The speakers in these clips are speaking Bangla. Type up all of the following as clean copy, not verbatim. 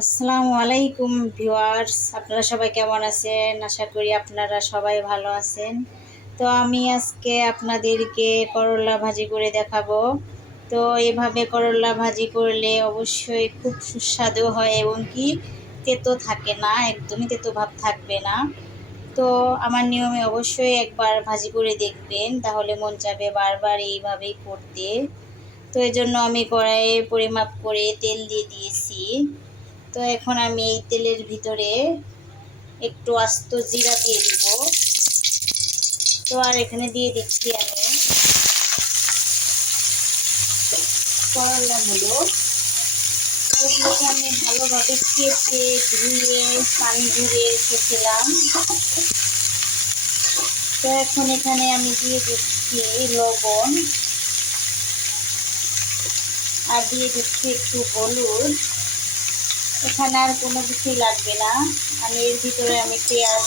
আসসালামু আলাইকুম ভিউয়ার্স, আপনারা সবাই কেমন আছেন? আশা করি আপনারা সবাই ভালো আছেন। তো আমি আজকে আপনাদেরকে করলা ভাজি করে দেখাবো। তো এভাবে করলা ভাজি করলে অবশ্যই খুব সুস্বাদু হয় এবং কি তেতো থাকে না, একদমই তেতো ভাব থাকবে না। তো আমার নিয়মে অবশ্যই একবার ভাজি করে দেখবেন, তাহলে মন চাবে বারবার এইভাবেই করতে। তো এই জন্য আমি কড়াইয়ে পরিমাপ করে তেল দিয়ে দিয়েছি। তো এখন আমি এই তেলের ভিতরে একটু আস্ত জিরা দিয়ে দিব। তো আর এখানে দিয়ে দিচ্ছি আমি করলাগুলো। এগুলোকে আমি ভালোভাবে কেটে ধুয়ে পানি ঝরিয়ে রেখেছিলাম। তো এখন এখানে আমি দিয়ে দিচ্ছি লবণ আর দিয়ে দিচ্ছি একটু হলুদ। এখানে আর কোনো কিছুই লাগবে না। এর ভিতরে আমি পেঁয়াজ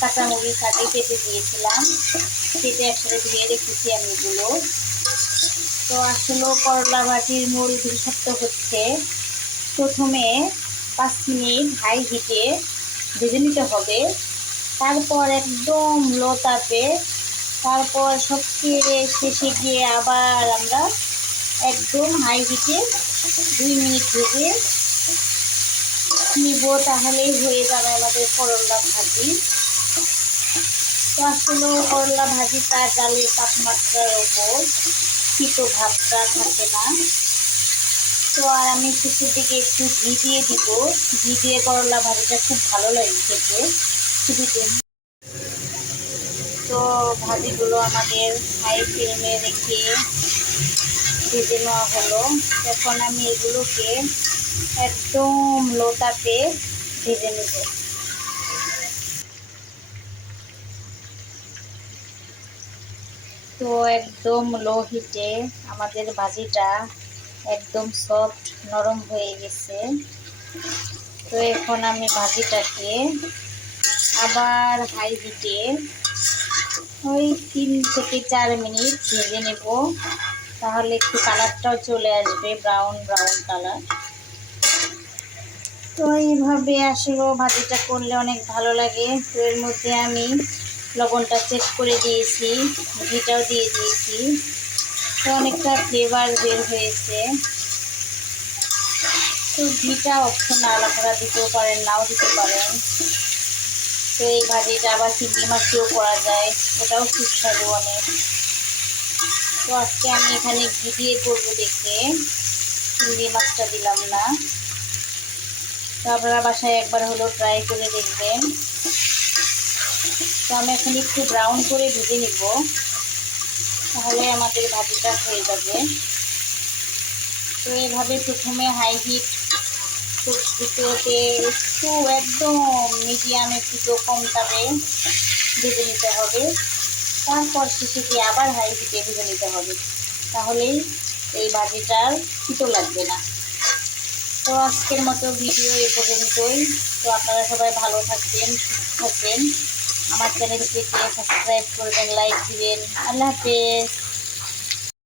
কাঁচামরিচ আগে কেটে দিয়েছিলাম, কেটে একসাথে ধুয়ে রেখেছি আমি এগুলো। তো আসলে করলা ভাজির মূল বিশেষত্ব হচ্ছে প্রথমে 5 মিনিট হাই হিটে ভেজে নিতে হবে, তারপর একদম লো তাপে, তারপর সবচেয়ে শেষে গিয়ে আবার আমরা একদম হাই হিটে 2 মিনিট ভেজে নিব, তাহলেই হয়ে যাবে আমাদের করলা ভাজি। তো আসলে করলা ভাজিটা জালের তাপমাত্রার ওপর শীত ভাবটা থাকে না। তো আর আমি শেষের দিকে একটু ঘি দিয়ে দিব। ঘি দিয়ে করলা ভাজিটা খুব ভালো লাগে খেতে, খুবই টেস্টি। তো ভাজিগুলো আমাদের হাই ফ্লেমে রেখে ভেজে নেওয়া হলো। এখন আমি এগুলোকে একদম লো তাপে ভেজে নেব। তো একদম লো হিটে আমাদের ভাজিটা একদম সফট নরম হয়ে গেছে। তো এখন আমি ভাজিটাকে আবার হাই হিটে ওই 3 থেকে 4 মিনিট ভেজে নেব, তাহলে একটু কালারটাও চলে আসবে, ব্রাউন ব্রাউন কালার। তো এইভাবে আসলে ভাজিটা করলে অনেক ভালো লাগে। তো এর মধ্যে আমি লবণটা চেক করে দিয়েছি, ঘিটাও দিয়ে দিয়েছি। তো অনেকটা ফ্লেভার বের হয়েছে। তো ঘিটা অপশনাল, আপনারা দিতেও পারেন, নাও দিতে পারেন। তো এই ভাজিটা আবার চিংড়ি মাছ দিয়েও করা যায়, ওটাও সুস্বাদু অনেক। তো আজকে আমি এখানে ঘি দিয়ে করবো দেখে চিংড়ি মাছটা দিলাম না। তো আপনারা বাসায় একবার হলেও ট্রাই করে দেখবেন। তো আমি এখন একটু ব্রাউন করে ভেজে নিব, তাহলে আমাদের ভাজিটা হয়ে যাবে। তো এইভাবে প্রথমে হাই হিট, দ্বিতীয়তে একটু একদম মিডিয়ামে একটু কম তাপে ভেজে নিতে হবে, তারপর শেষে গিয়ে আবার হাই হিটে ভেজে নিতে হবে, তাহলেই এই ভাজিটার তিতো লাগবে না। তো আজকের মতো ভিডিও এ পর্যন্তই। তো আপনারা সবাই ভালো থাকবেন, সুস্থ থাকবেন, আমার চ্যানেলটিকে সাবস্ক্রাইব করবেন, লাইক দিবেন। আল্লাহ হাফেজ।